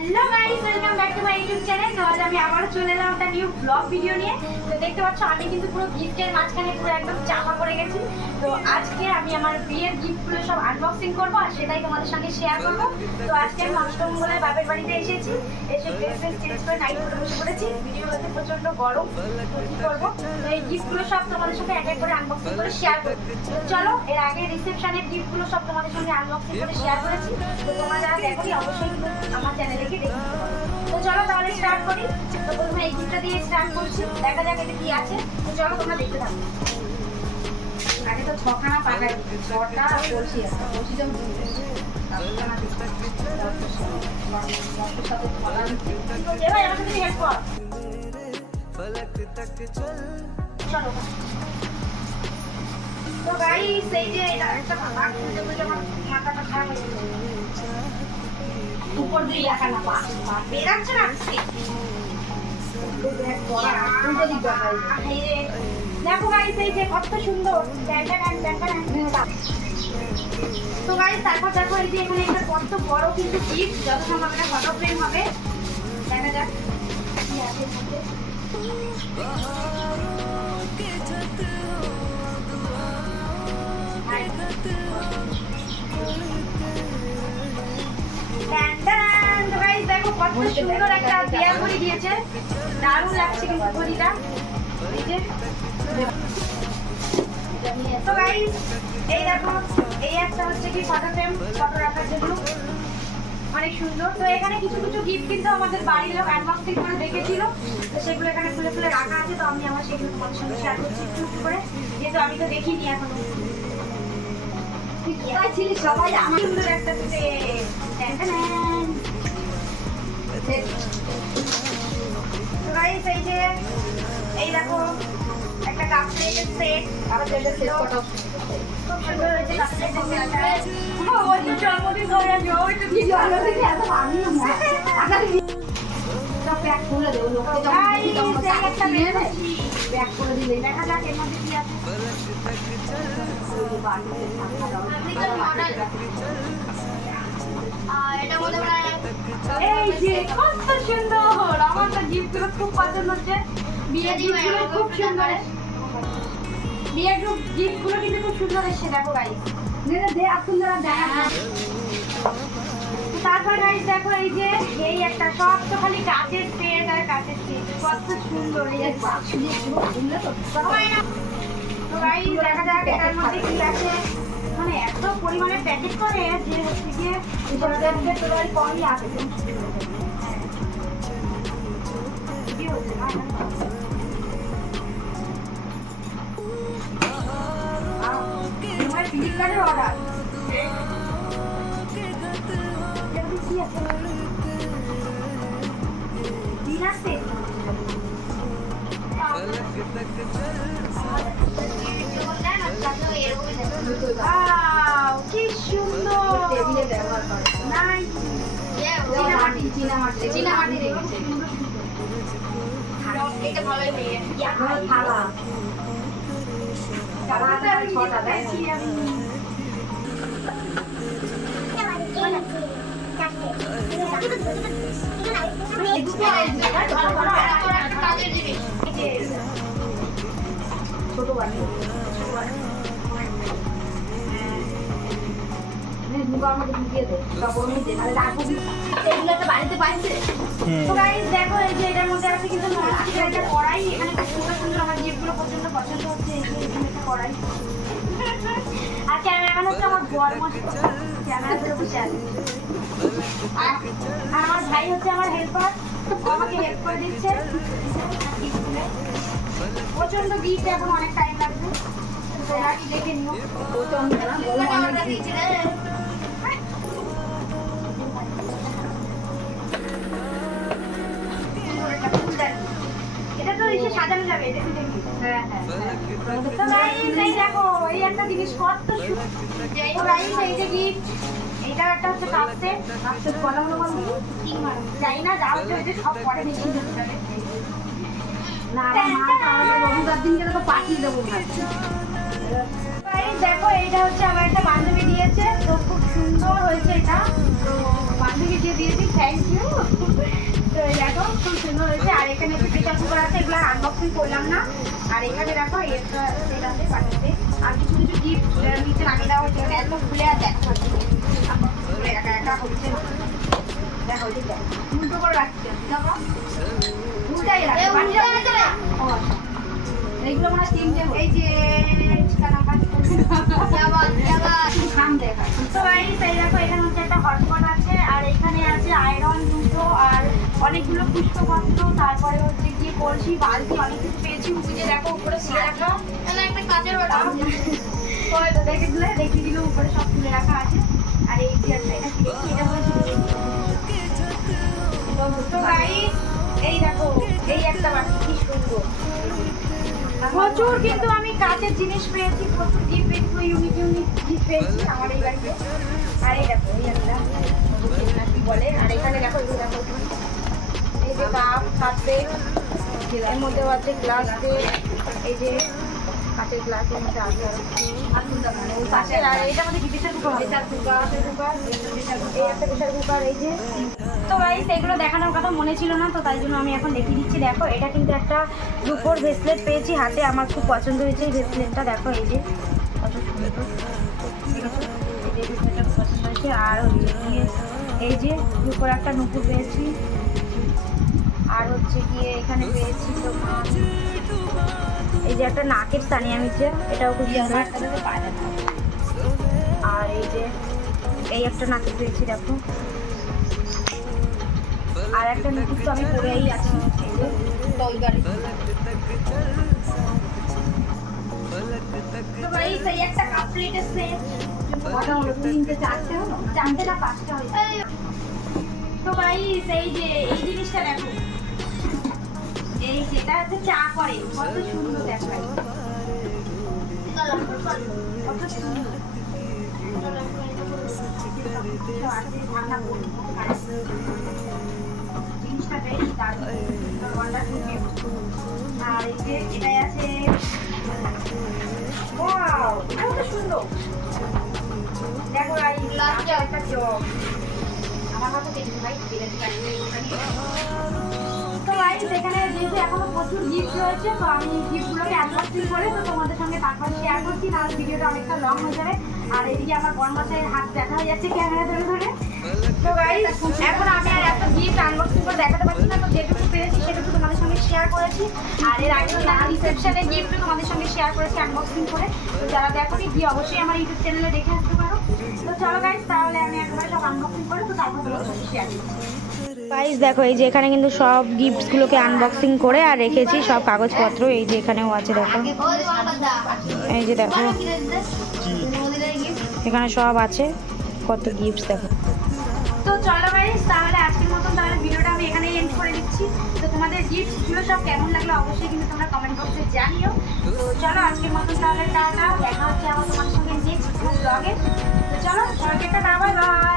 Hello guys, welcome back to my YouTube channel. তো আজ আমি আবারও চলে এলাম একটা নিউ ব্লগ ভিডিও নিয়ে। তো দেখতে পাচ্ছ আমি কিন্তু পুরো গিফটের মাঝখানে পুরো একদম চাপা পড়ে গেছি। তো আজকে আমি আমার বিয়ের গিফটগুলো সব আনবক্সিং করব আর সেটাই তোমাদের সঙ্গে শেয়ার করব। তো আজকে আমি অষ্টমঙ্গলের বাপের বাড়িতে এসেছি, এসে ড্রেস চেঞ্জ করে নাইট পরে বসে পড়েছি। ভিডিওতে প্রচন্ড গরম, তো কি করবো, তো এই গিফটগুলো সব তোমাদের সঙ্গে এক এক করে আনবক্সিং করে শেয়ার করবো। তো চলো, এর আগে রিসেপশনের গিফটগুলো সব তোমাদের সঙ্গে আনবক্সিং করে শেয়ার করেছি। তো তোমরা যারা দেখোনি অবশ্যই কিন্তু আমার চ্যানেলে গিয়ে দেখে নিতে পারো। তো চলো তাহলে স্টার্ট করি। তো প্রথমে এই গিফটটা দিয়ে স্টার্ট করছি, দেখা যাক এটা কি আছে। তো চলো তোমরা দেখতে থাকো। আগে তো ছখানা পাকাই, ছটা বলছি একটা বলছি তো তো গাইস, এই যে এটা একটা মাথাটা খারাপ হয়ে গেছে, উপর দিয়ে রাখা না, বেরাচ্ছে না। দেখো গাইস, এই যে কত সুন্দর। তো গাইস তারপর দেখো এই যে এখানে একটা কত বড় কিন্তু গিফট, যত সম্ভব একটা ফটো ফ্রেম হবে। দেখা যাক কি আছে এর মধ্যে। দেখো কত সুন্দর একটা বিয়ার ঘড়ি দিয়েছে, দারুণ লাগছে কিন্তু ঘড়িটা। এই যে তো গাইস, এই দেখো এই একটা হচ্ছে কি ফটো ফ্রেম, ফটো রাখার জন্য অনেক সুন্দর। তো এখানে কিছু কিছু গিফট কিন্তু আমাদের বাড়ির লোক আনবক্সিং করে রেখেছিল, তো সেগুলো এখানে খুলে খুলে রাখা আছে। তো আমি আমার সেগুলো তোমাদের সঙ্গে শেয়ার করছি একটু একটু করে, যেহেতু আমি তো দেখিনি এখনো। সবাই আমার সুন্দর একটা এই যে এই দেখো একটা কাপ প্লেটের সেট, আবার যেটা সেট ফটো খুব সুন্দর হয়েছে। কাপ প্লেটের সেটটা ওই যে জন্মদিন ধরে আমি ওই তো কি জন্মদিন এত আমি আগে তো প্যাক করে দেব, লোককে যখন একটা প্যাক করে দিলে দেখা যাক এর মধ্যে কি আছে। এই যে কত সুন্দর, আমার তো গিফটগুলো খুব পছন্দ হচ্ছে। বিয়ের গিফটগুলো খুব সুন্দর, বিয়ের গিফটগুলো কিন্তু খুব সুন্দর এসছে। দেখো গাইস, তারপর গাইস দেখো এই যে এই একটা সব তো খালি কাচের সেট আর কাচের সেট, কত সুন্দর। এই যে তো গাইস দেখা যাক এটার মধ্যে কি আছে। মানে এত পরিমাণে প্যাকেট করে যে হচ্ছে গিয়ে কমই আছে। ফ্লিপকার্টের অর্ডার কি আছে, দিন আছে কি সুন্দর। টেবিলে ব্যবহার করে নাই চীনামাটি রেখেছে, এটা ভালোই লেগেছে। থালা ছটা দেখছি আমি। ছোট বাটি বাড়িতে পাইছে। তো গাইস দেখো এই যে এটার মধ্যে আছে কিন্তু একটা কড়াই। এখানে খুব সুন্দর সুন্দর আমার গিফটগুলো পছন্দ হচ্ছে। এখানে একটা কড়াই আর ক্যামেরাম্যান হচ্ছে আমার বর, ক্যামেরা ধরে বসে আছে। আর আমার ভাই হচ্ছে আমার হেল্পার, আমাকে হেল্প করে দিচ্ছে। প্রচন্ড গিফট, এখন অনেক টাইম লাগবে, তোমরা কি দেখে নিও। এটা তো এসে সাজানো যাবে, দেখি দেখি। হ্যাঁ হ্যাঁ, তো গাইস এই দেখো এই একটা জিনিস কত সুন্দর। এই যে গিফট, এটা একটা হচ্ছে কাপ সেট। কাপ সেট কলা হলো বন্ধু জানি না, যা হচ্ছে ওই সব পরে বেশি না। রবিবার দিন গেলে তো পাঠিয়ে দেবো। দেখো এইটা হচ্ছে আমার একটা বান্ধবী দিয়েছে, তো খুব সুন্দর হয়েছে এটা। তো বান্ধবী দিয়ে দিয়েছি, থ্যাংক ইউ। এখানে একটু প্রেশার কুকার আছে, এগুলো আনবক্সিং করলাম না। আর এখানে দেখো একটা সেট আছে বাড়িতে, আর কিছু কিছু গিফট নিচে নামিয়ে দেওয়া হচ্ছে, এত খুলে আর দেখা একা একা হচ্ছে না। দেখো উল্টো করে রাখছে, দেখো উল্টাই রাখছে। এইগুলো মনে হয় তিনটে, এই যে তো গাইস এই দেখো এখানে হচ্ছে একটা হটপট আছে, আর এখানে আছে আয়রন দুটো, আর অনেকগুলো পুষ্পপত্র, তারপরে হচ্ছে গিয়ে কলসি, বালতি, অনেক কিছু পেয়েছি। উপরে দেখো উপরে তুলে রাখা একটা কাজের দেখিয়ে দিল, উপরে সব তুলে রাখা আছে। আর এই চেয়ারটা এটা কি দেখি, এটা বলে তো গাইস এই দেখো এই একটা বাটি কি সুন্দর। প্রচুর কিন্তু আমি কাজের জিনিস পেয়েছি, প্রচুর গিফট পেয়েছি, ইউনিক গিফট পেয়েছি আমার এই বাড়িতে। আর এই দেখো এই একটা কি বলে, আর এখানে দেখো দেখো এই যে কাপ কাপে, এর মধ্যেও আছে গ্লাস প্লেট, এই যে কাঁচের গ্লাসের মধ্যে আছে কাঁচের। আর এটা মধ্যে কি প্রেসার কুকার, এই একটা প্রেসার কুকার এই যে। তো গাইস এগুলো দেখানোর কথা মনে ছিল না, তো তাই জন্য আমি এখন দেখিয়ে দিচ্ছি। দেখো এটা কিন্তু একটা রূপোর ব্রেসলেট পেয়েছি হাতে, আমার খুব পছন্দ হয়েছে এই ব্রেসলেটটা। দেখো এই যে কত সুন্দর, এই যে ব্রেসলেটটা খুব পছন্দ হয়েছে। আর হচ্ছে গিয়ে এই যে রূপোর একটা নুপুর পেয়েছি, আর হচ্ছে গিয়ে এখানে পেয়েছি তোমার এই যে একটা নাকের সানিয়া মির্জা, এটাও খুব সুন্দর। আর এই যে এই একটা নাকের পেয়েছি দেখো, আর একটা নুপুর তো আমি পরেই আছি। তো ভাই সেই একটা কাপ প্লেটের সেট, কটা হলো? তিনটে, চারটে হলো, চারটে না পাঁচটা হয়েছে। তো ভাই সেই যে এই জিনিসটা দেখো, এই যেটা হচ্ছে চা করে, কত সুন্দর দেখায়, কত সুন্দর। জিনিসটা বেশ দারুণ, আর এই যে এটাই আছে, ওয়াও কত সুন্দর। দেখো এই একটা জগ, আমার কথা দেখি ভাই তো গাইস এখানে যেহেতু এখনো প্রচুর গিফট রয়েছে, তো আমি গিফটগুলোকে আনবক্সিং করে তো তোমাদের সঙ্গে তারপর শেয়ার করছি, না ভিডিওটা অনেকটা লং হয়ে যাবে। আর এদিকে আমার বনমাসের হাত ব্যথা হয়ে যাচ্ছে ক্যামেরা ধরে ধরে। তো গাইস এখন আমি আর এত গিফট আনবক্সিং করে দেখাতে পারছি না, তো যেটুকু পেরেছি সেটুকু তোমাদের সঙ্গে শেয়ার করেছি। আর এর আগে নানা রিসেপশনের গিফট তোমাদের সঙ্গে শেয়ার করেছি আনবক্সিং করে, তো যারা দেখোনি গিয়ে অবশ্যই আমার ইউটিউব চ্যানেলে দেখে আসতে পারো। তো চলো গাইস তাহলে আমি একবারে সব আনবক্সিং করে তো তারপর তোমাদের সঙ্গে শেয়ার করছি। গাইস দেখো এই যে এখানে কিন্তু সব গিফটসগুলোকে আনবক্সিং করে আর রেখেছি সব কাগজপত্র, এই যে এখানেও আছে দেখো, এই যে দেখো এখানে সব আছে কত গিফটস দেখো। তো চলো গাইস তাহলে আজকের মতন তাহলে ভিডিওটা আমি এখানেই এন্ড করে দিচ্ছি। তো তোমাদের গিফটসগুলো সব কেমন লাগলো অবশ্যই কিন্তু তোমরা কমেন্ট বক্সে জানিও। তো চলো আজকের মতন তাহলে টাটা, দেখা হচ্ছে আবার তোমার সঙ্গে নেক্সট ব্লগে। তো চলো সবাইকে একটা বাই বাই।